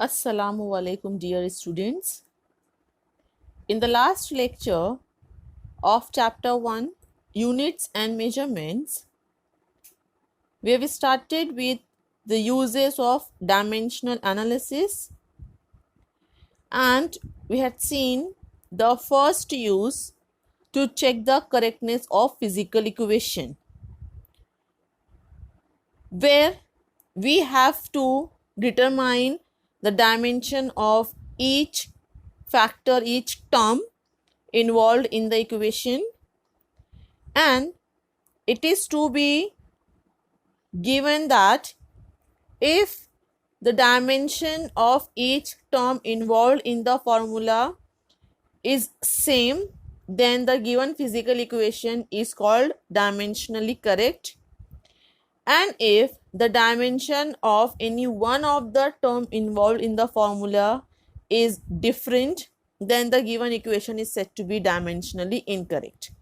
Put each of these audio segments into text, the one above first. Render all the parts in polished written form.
Assalamu alaikum, dear students. In the last lecture of chapter 1, Units and Measurements, we have started with the uses of dimensional analysis, and we had seen the first use to check the correctness of physical equation, where we have to determine the dimension of each factor, each term involved in the equation, and it is to be given that if the dimension of each term involved in the formula is same, then the given physical equation is called dimensionally correct. And if the dimension of any one of the term involved in the formula is different, then the given equation is said to be dimensionally incorrect.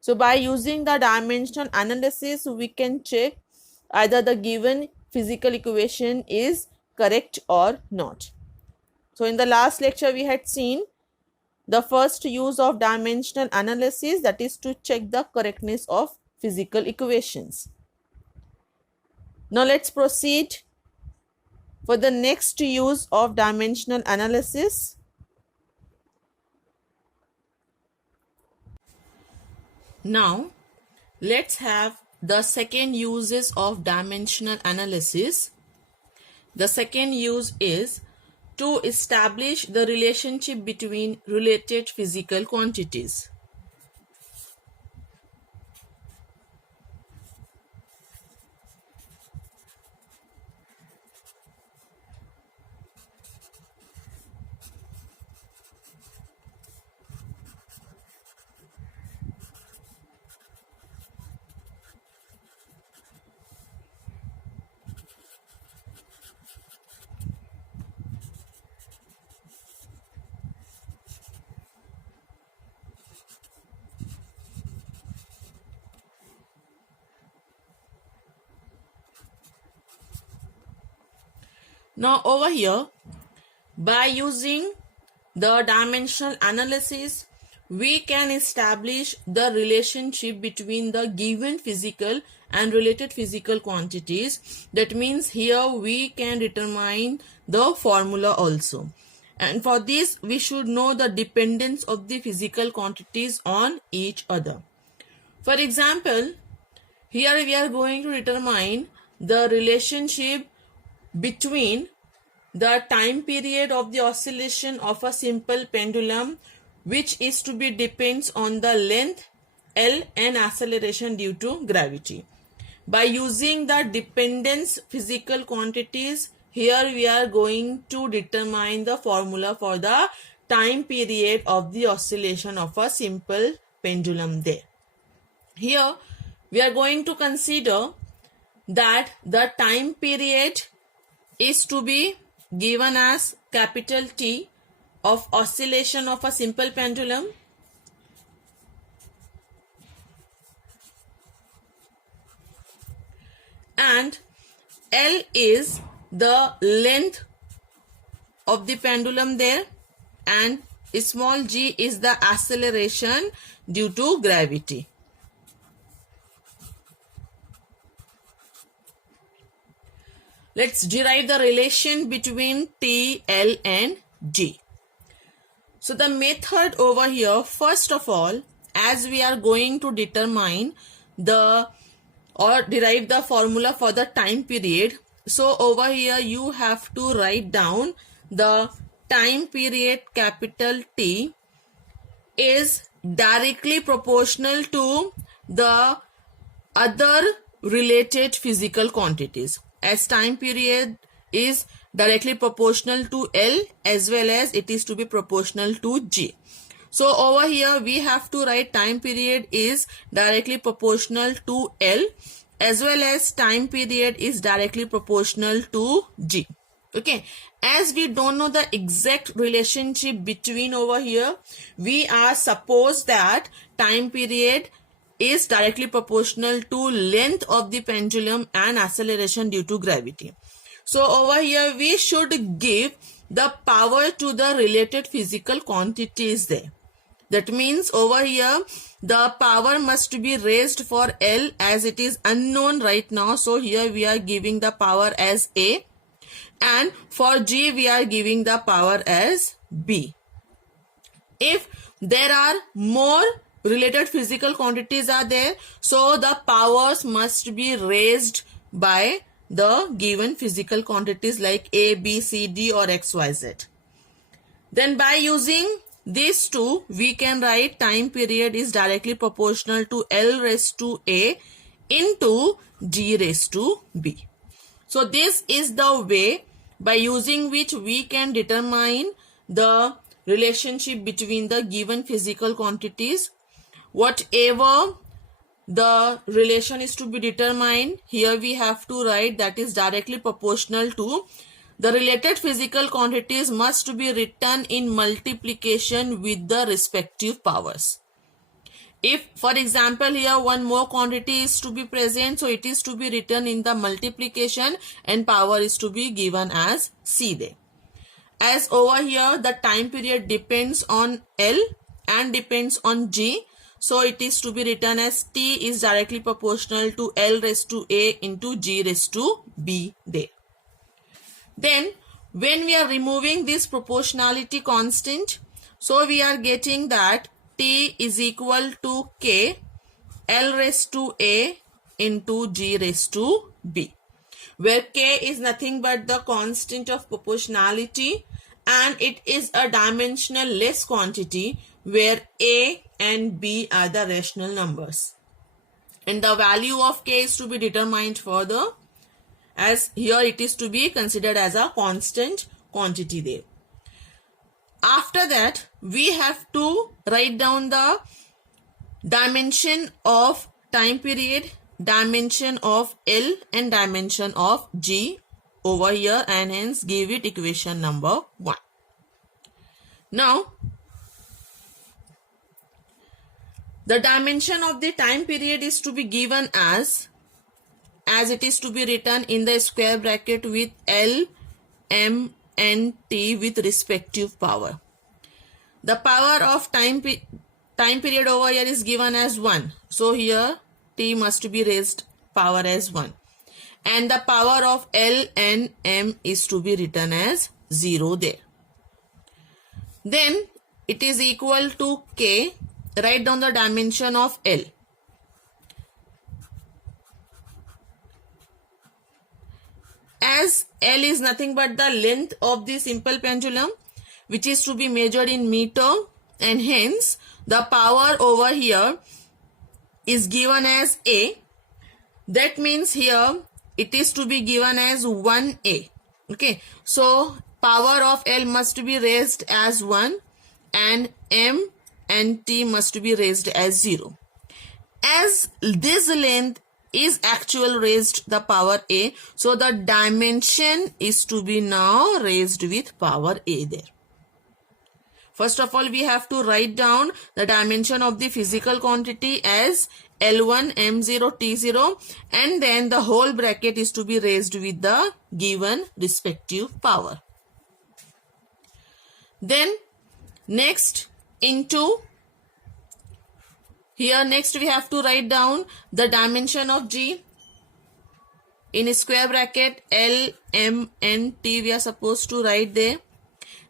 So by using the dimensional analysis, we can check either the given physical equation is correct or not. So in the last lecture, we had seen the first use of dimensional analysis, that is to check the correctness of physical equations. Now let's proceed for the next use of dimensional analysis. Now let's have the second uses of dimensional analysis. The second use is to establish the relationship between related physical quantities. Now over here, by using the dimensional analysis, we can establish the relationship between the given physical and related physical quantities. That means here we can determine the formula also. And for this, we should know the dependence of the physical quantities on each other. For example, here we are going to determine the relationship between the time period of the oscillation of a simple pendulum, which is to be depends on the length L and acceleration due to gravity. By using the dependence physical quantities, here we are going to determine the formula for the time period of the oscillation of a simple pendulum there. Here we are going to consider that the time period is to be given as capital T of oscillation of a simple pendulum, and L is the length of the pendulum there, and small g is the acceleration due to gravity. Let's derive the relation between T, L and G. So the method over here, first of all, as we are going to determine the or derive the formula for the time period, so over here you have to write down the time period capital T is directly proportional to the other related physical quantities, as time period is directly proportional to L as well as it is to be proportional to G. So over here we have to write time period is directly proportional to L as well as time period is directly proportional to G. Okay, as we don't know the exact relationship between over here, we are suppose that time period is directly proportional to length of the pendulum and acceleration due to gravity. So over here we should give the power to the related physical quantities there. That means over here the power must be raised for L as it is unknown right now. So here we are giving the power as A, and for G we are giving the power as B. If there are more related physical quantities are there, so the powers must be raised by the given physical quantities like A, B, C, D or X, Y, Z. Then by using these two, we can write time period is directly proportional to L raised to A into G raised to B. So this is the way by using which we can determine the relationship between the given physical quantities. Whatever the relation is to be determined, here we have to write that is directly proportional to the related physical quantities must be written in multiplication with the respective powers. If, for example, here one more quantity is to be present, so it is to be written in the multiplication and power is to be given as C there. As over here the time period depends on L and depends on G, so it is to be written as T is directly proportional to L raised to A into G raised to B there. Then when we are removing this proportionality constant, so we are getting that T is equal to K L raised to A into G raised to B, where K is nothing but the constant of proportionality and it is a dimensional less quantity where A and B are the rational numbers. And the value of K is to be determined further, as here it is to be considered as a constant quantity there. After that, we have to write down the dimension of time period, dimension of L and dimension of G over here, and hence give it equation number 1. Now, the dimension of the time period is to be given as it is to be written in the square bracket with L, M and T with respective power. The power of time period over here is given as 1. So here T must be raised power as 1. And the power of L and M is to be written as 0 there. Then it is equal to K. Write down the dimension of L. As L is nothing but the length of the simple pendulum, which is to be measured in meter, and hence the power over here is given as A. That means here it is to be given as 1A. Okay, so power of L must be raised as 1 and M and T must be raised as 0. As this length is actual raised the power A, so the dimension is to be now raised with power A there. First of all, we have to write down the dimension of the physical quantity as L1, M0, T0, and then the whole bracket is to be raised with the given respective power. Then next next we have to write down the dimension of G in a square bracket L, M and T we are supposed to write there.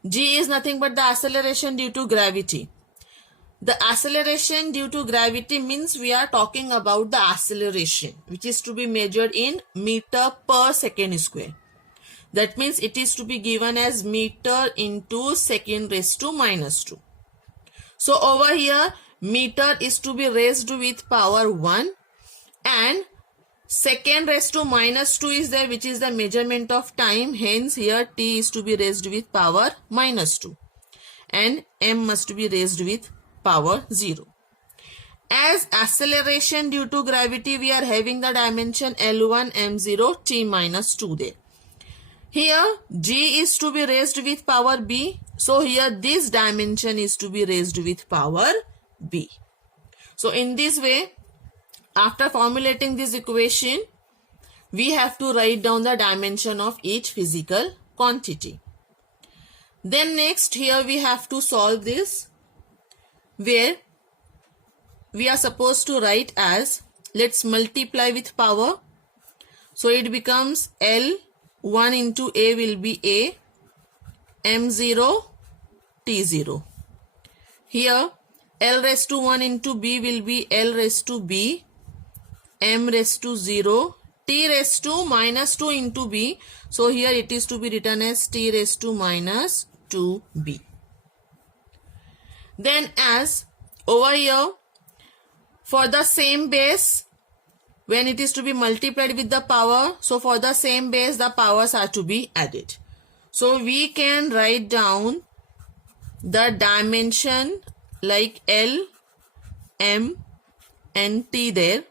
G is nothing but the acceleration due to gravity. The acceleration due to gravity means we are talking about the acceleration which is to be measured in meter per second square. That means it is to be given as meter into second raised to minus 2. So over here meter is to be raised with power 1 and second raised to minus 2 is there, which is the measurement of time. Hence here T is to be raised with power minus 2 and M must be raised with power 0. As acceleration due to gravity, we are having the dimension L1, M0, T minus 2 there. Here G is to be raised with power B. So here this dimension is to be raised with power B. So in this way, after formulating this equation, we have to write down the dimension of each physical quantity. Then next here we have to solve this, where we are supposed to write as, let's multiply with power. So it becomes L1 into A will be A, M0, T0. Here L raised to 1 into B will be L raised to B, M raised to 0, T raised to minus 2 into B. So here it is to be written as T raised to minus 2B. Then as over here, for the same base, when it is to be multiplied with the power, so for the same base the powers are to be added. So we can write down the dimension like L, M and T there.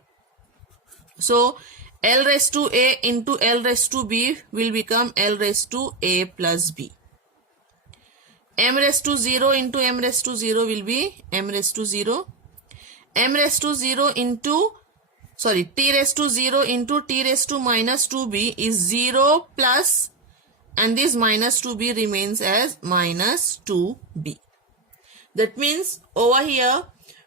So L raised to A into L raised to B will become L raised to A plus B. M raised to 0 into M raised to 0 will be M raised to 0. M raised to 0 into, T raised to 0 into T raised to minus 2B is 0 plus, and this minus 2B remains as minus 2B. That means over here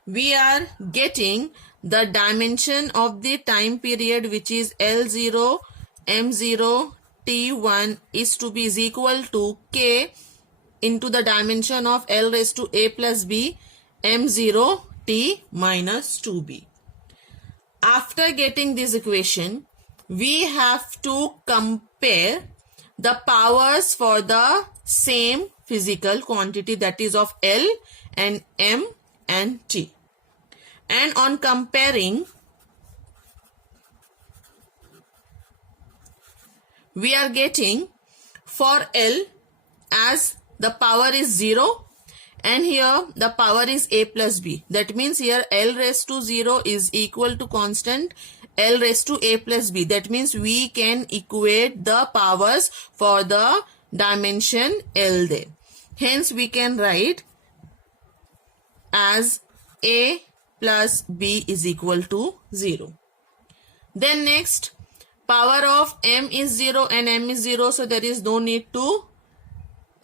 we are getting the dimension of the time period, which is L0, M0, T1 is to be is equal to K into the dimension of L raised to A plus B, M0, T minus 2B. After getting this equation, we have to compare the powers for the same physical quantity, that is of L and M and T. And on comparing, we are getting for L as the power is 0 and here the power is A plus B. That means here L raised to 0 is equal to constant L raised to A plus B. That means we can equate the powers for the dimension L there. Hence we can write as A plus B is equal to 0. Then next, power of M is 0 and M is 0, so there is no need to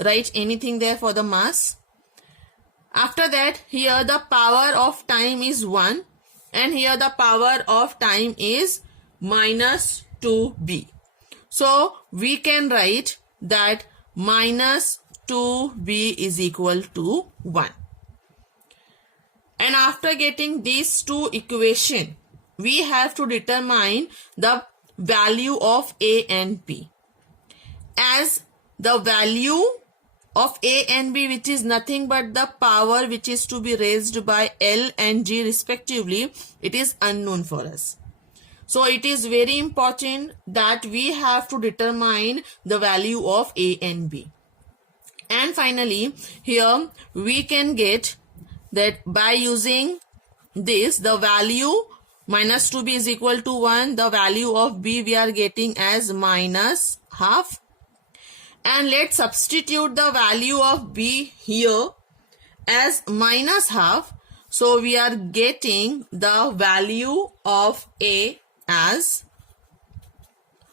write anything there for the mass. After that, here the power of time is 1 and here the power of time is minus 2B. So we can write that minus 2B is equal to 1. And after getting these two equations, we have to determine the value of A and B. As the value of A and B, which is nothing but the power which is to be raised by L and G respectively, it is unknown for us. So it is very important that we have to determine the value of A and B. And finally, here we can get that by using this, the value minus 2B is equal to 1, the value of B we are getting as minus half. And let's substitute the value of B here as minus half. So we are getting the value of A as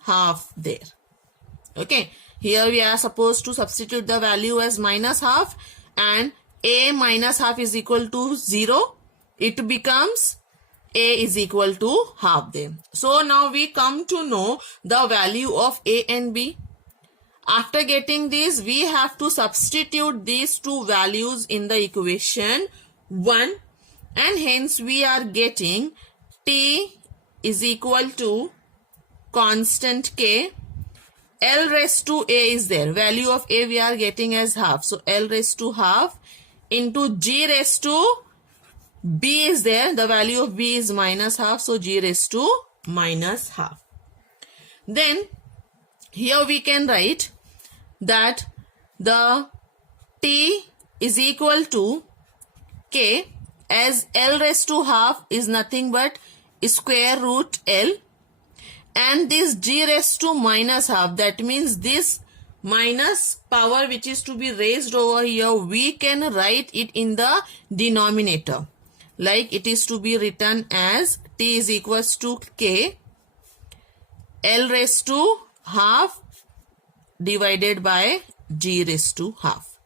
half there. Okay, here we are supposed to substitute the value as minus half, and A minus half is equal to 0. It becomes A is equal to half there. So now we come to know the value of A and B. After getting this, we have to substitute these two values in the equation 1, and hence we are getting T is equal to constant K. L raised to A is there. Value of A we are getting as half. So L raised to half into G raised to B is there. The value of B is minus half. So G raised to minus half. Then here we can write that the T is equal to K, as L raised to half is nothing but square root L, and this G raised to minus half, that means this minus power which is to be raised over here, we can write it in the denominator, like it is to be written as T is equals to K, L raised to half divided by G raised to half.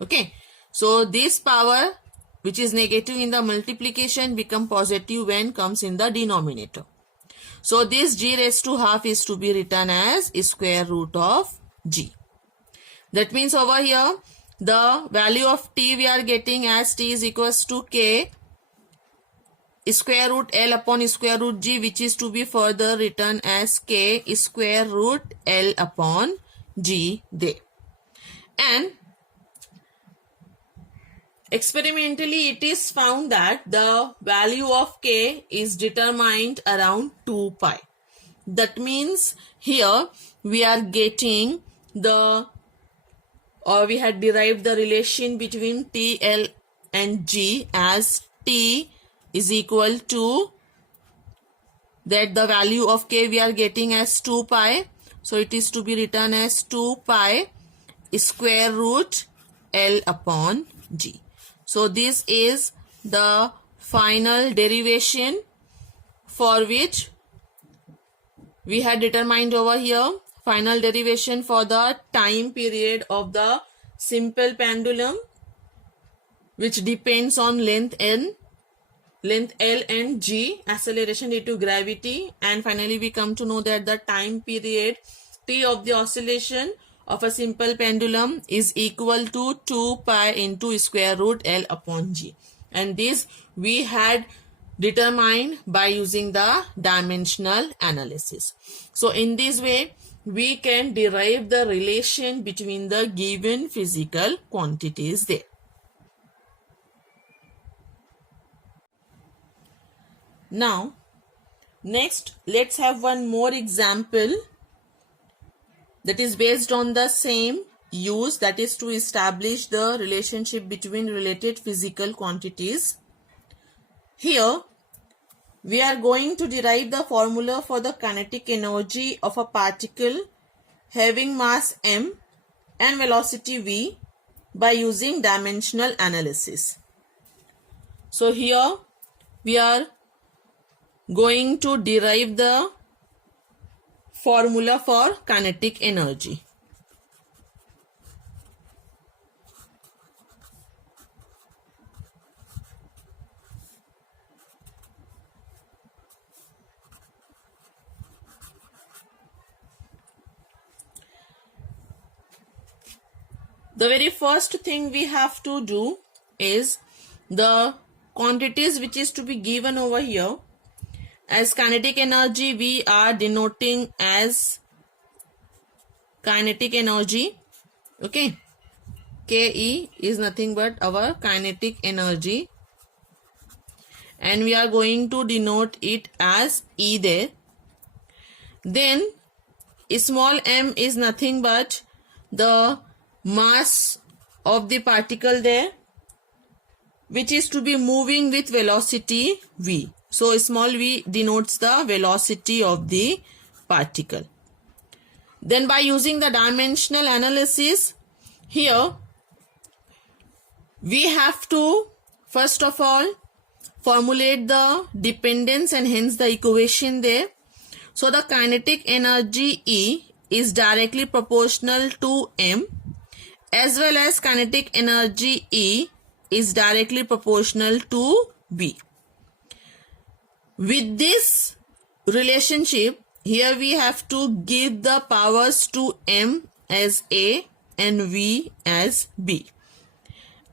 Okay. So this power which is negative in the multiplication become positive when comes in the denominator. So this G raised to half is to be written as square root of G. That means over here the value of T we are getting as T is equals to K square root L upon square root G, which is to be further written as K square root L upon G there. And experimentally it is found that the value of K is determined around 2 pi. That means here we are getting we had derived the relation between T, L and G as T is equal to that the value of K we are getting as 2 pi. So it is to be written as 2 pi square root L upon G. So this is the final derivation for which we had determined over here. Final derivation for the time period of the simple pendulum, which depends on length L and G, acceleration due to gravity, and finally we come to know that the time period T of the oscillation of a simple pendulum is equal to 2 pi into square root L upon G. And this we had determined by using the dimensional analysis. So in this way we can derive the relation between the given physical quantities there. Now, next let's have one more example that is based on the same use, that is to establish the relationship between related physical quantities. Here we are going to derive the formula for the kinetic energy of a particle having mass m and velocity v by using dimensional analysis. So here we are going to derive the formula for kinetic energy. The very first thing we have to do is the quantities which is to be given over here as kinetic energy, we are denoting as kinetic energy. Okay, Ke is nothing but our kinetic energy, and we are going to denote it as E there. Then small m is nothing but the mass of the particle there, which is to be moving with velocity v. So small v denotes the velocity of the particle. Then by using the dimensional analysis, here we have to first of all formulate the dependence and hence the equation there. So the kinetic energy E is directly proportional to m, as well as kinetic energy E is directly proportional to v. With this relationship, here we have to give the powers to m as A and v as b.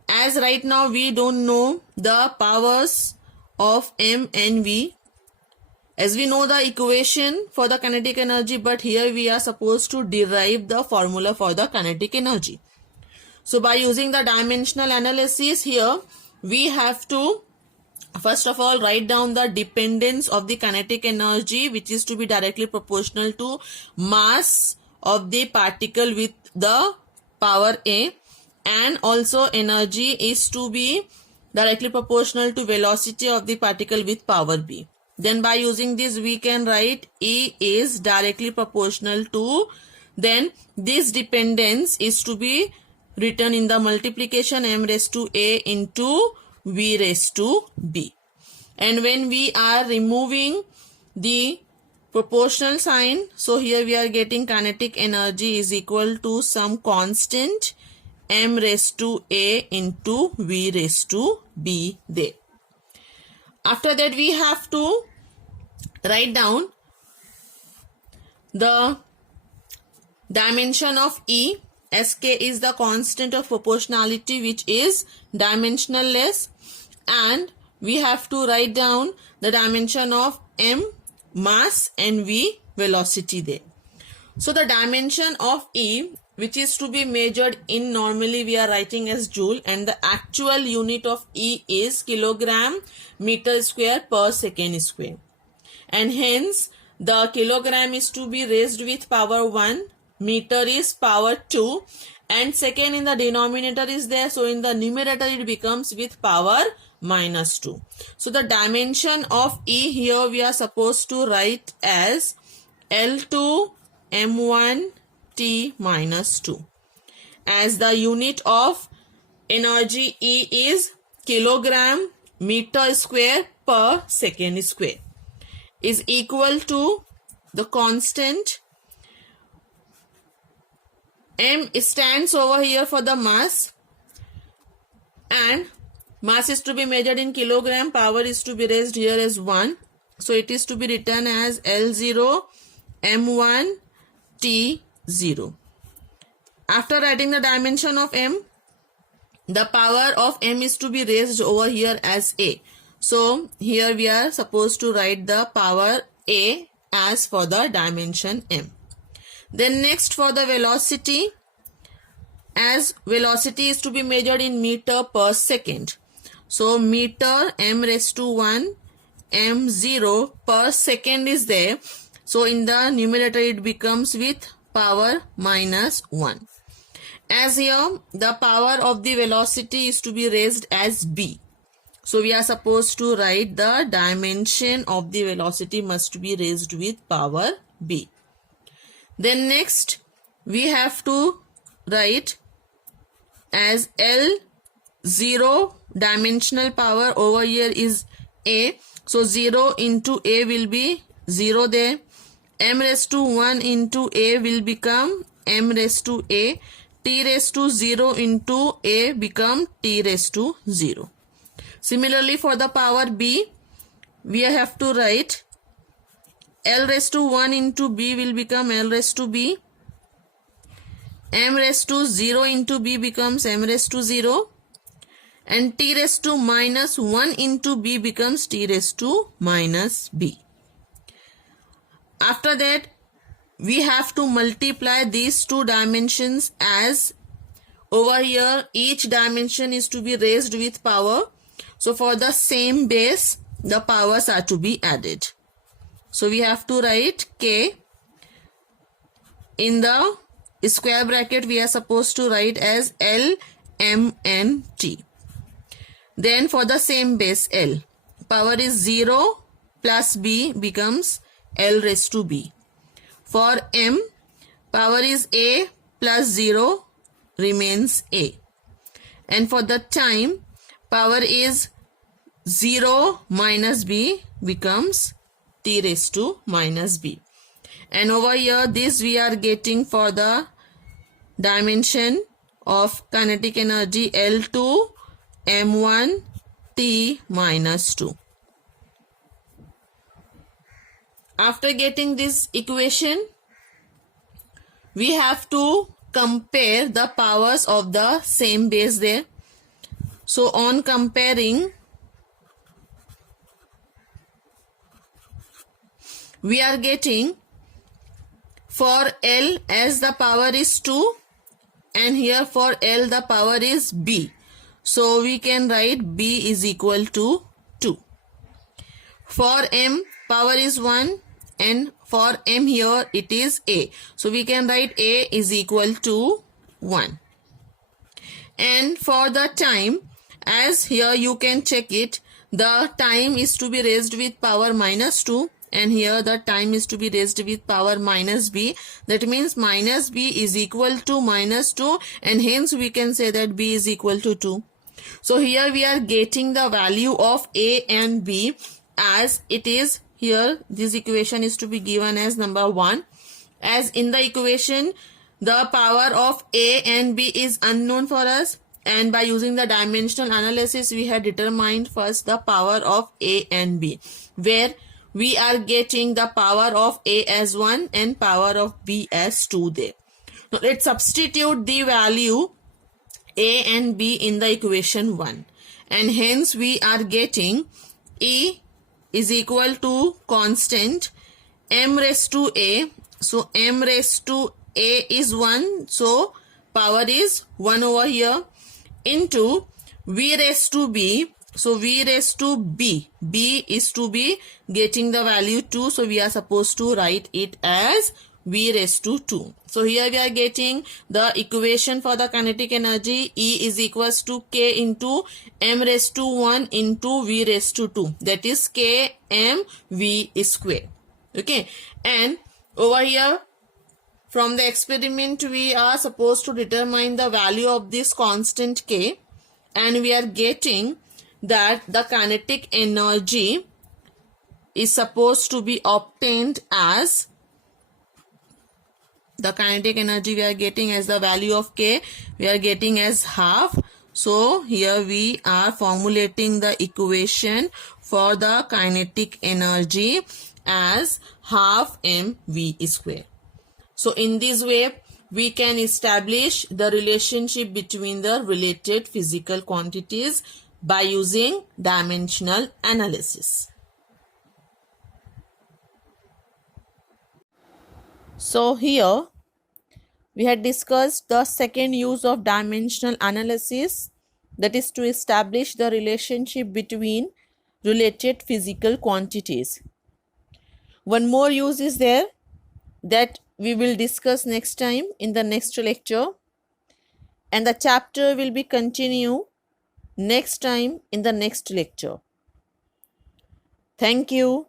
As right now we don't know the powers of m and v, as we know the equation for the kinetic energy, but here we are supposed to derive the formula for the kinetic energy. So by using the dimensional analysis, here we have to first of all write down the dependence of the kinetic energy, which is to be directly proportional to mass of the particle with the power A, and also energy is to be directly proportional to velocity of the particle with power B. Then by using this we can write E is directly proportional to, then this dependence is to be written in the multiplication m raised to A into v raised to b. And when we are removing the proportional sign. So here we are getting kinetic energy is equal to some constant m raised to a into v raised to b there. After that we have to write down the dimension of E. Sk is the constant of proportionality which is dimensionless, and we have to write down the dimension of m mass and v velocity there. So the dimension of E, which is to be measured in, normally we are writing as joule, and the actual unit of E is kilogram meter square per second square, and hence the kilogram is to be raised with power 1, meter is power 2, and second in the denominator is there, so in the numerator it becomes with power minus 2. So the dimension of E here we are supposed to write as L2 m1 t minus 2, as the unit of energy E is kilogram meter square per second square, is equal to the constant m stands over here for the mass, and mass is to be measured in kilogram, power is to be raised here as 1, so it is to be written as L0 m1 t0. After writing the dimension of m, the power of m is to be raised over here as a, so here we are supposed to write the power a as for the dimension m. Then next for the velocity, as velocity is to be measured in meter per second, so meter m raised to 1 m0 per second is there, so in the numerator it becomes with power minus 1. As here the power of the velocity is to be raised as b, so we are supposed to write the dimension of the velocity must be raised with power b. Then next we have to write as L0 dimensional power over here is a, so 0 into a will be 0 there, m raised to 1 into a will become m raised to a, t raised to 0 into a become t raised to 0. Similarly for the power b, we have to write L raised to 1 into b will become L raised to b, m raised to 0 into b becomes m raised to 0, and t raised to minus 1 into b becomes t raised to minus b. After that we have to multiply these two dimensions, as over here each dimension is to be raised with power, so for the same base the powers are to be added. So we have to write k, in the square bracket we are supposed to write as L m n t. Then for the same base L, power is 0 plus b becomes L raised to b. For m, power is a plus 0 remains a. And for the time, power is 0 minus b becomes t raised to minus b. And over here this we are getting for the dimension of kinetic energy L2 m1 t minus 2. After getting this equation, we have to compare the powers of the same base there. So on comparing, we are getting for L as the power is 2, and here for L the power is b. So we can write b is equal to 2. For m, power is 1, and for m here it is a. So we can write a is equal to 1. And for the time, as here you can check it, the time is to be raised with power minus 2, and here the time is to be raised with power minus b. That means minus b is equal to minus 2, and hence we can say that b is equal to 2. So here we are getting the value of a and b as it is here this equation is to be given as number 1. As in the equation, the power of A and B is unknown for us, and by using the dimensional analysis we have determined first the power of A and B, where we are getting the power of A as 1 and power of B as 2 there. Now let's substitute the value A and B in the equation 1, and hence we are getting E is equal to constant m raised to A. So m raised to A is 1, so power is 1 over here, into V raised to B. So V raised to B, B is to be getting the value 2, so we are supposed to write it as V raised to 2. So here we are getting the equation for the kinetic energy. E is equals to K into m raised to 1 into V raised to 2, that is K m V square. Okay, and over here from the experiment we are supposed to determine the value of this constant K, and we are getting that the kinetic energy is supposed to be obtained as, the kinetic energy we are getting as the value of K, we are getting as half. So here we are formulating the equation for the kinetic energy as half mv square. So in this way we can establish the relationship between the related physical quantities by using dimensional analysis. So here we had discussed the second use of dimensional analysis, that is to establish the relationship between related physical quantities. One more use is there that we will discuss next time in the next lecture, and the chapter will be continue next time in the next lecture. Thank you.